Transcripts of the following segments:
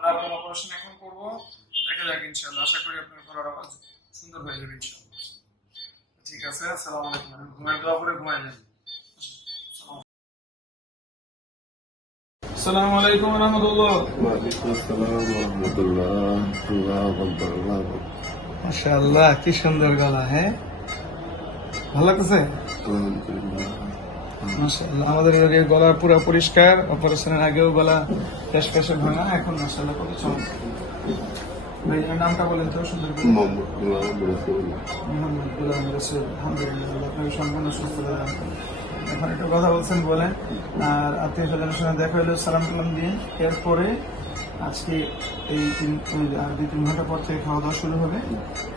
আমরা আপনার অপারেশন এখন করব। দেখা যাক ইনশাল্লাহ আশা করি আপনার গলার আওয়াজ সুন্দর হয়ে যাবে ইনশাল্লাহ ঠিক আছে আসসালামু আলাইকুম। ঘুমের দোয়া করে ঘুমাই মাশাআল্লাহ কি সুন্দর গলা হ্যাঁ? ভালো আলহামদুলিল্লাহ। মাশাআল্লাহ আমাদের এর গলা পুরো পরিষ্কার অপারেশনের আগেও গলা পেশ পেশে ভাঙা এখন মাশাআল্লাহ কত চমৎকার ভাই নামটা বলেন তো সুন্দর করে। আপনাকে সম্পূর্ণ সুস্থতা দান এখন একটু কথা বলছেন বলেন আর আত্মীয় স্বজনের সঙ্গে দেখা হলো সালাম কালাম দিয়ে। এরপরে আজকে এই তিন আর দুই তিন ঘণ্টা পর থেকে খাওয়া দাওয়া শুরু হবে।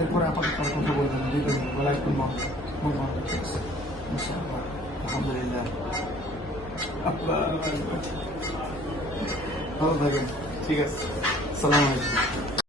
এরপরে আপাতত কথা বলবেন দুই তিন গলা একটু ঠিক আছে ইনশাআল্লাহ। আলহামদুলিল্লাহ। ভালো থাকেন। ঠিক আছে। সালাম আলাইকুম।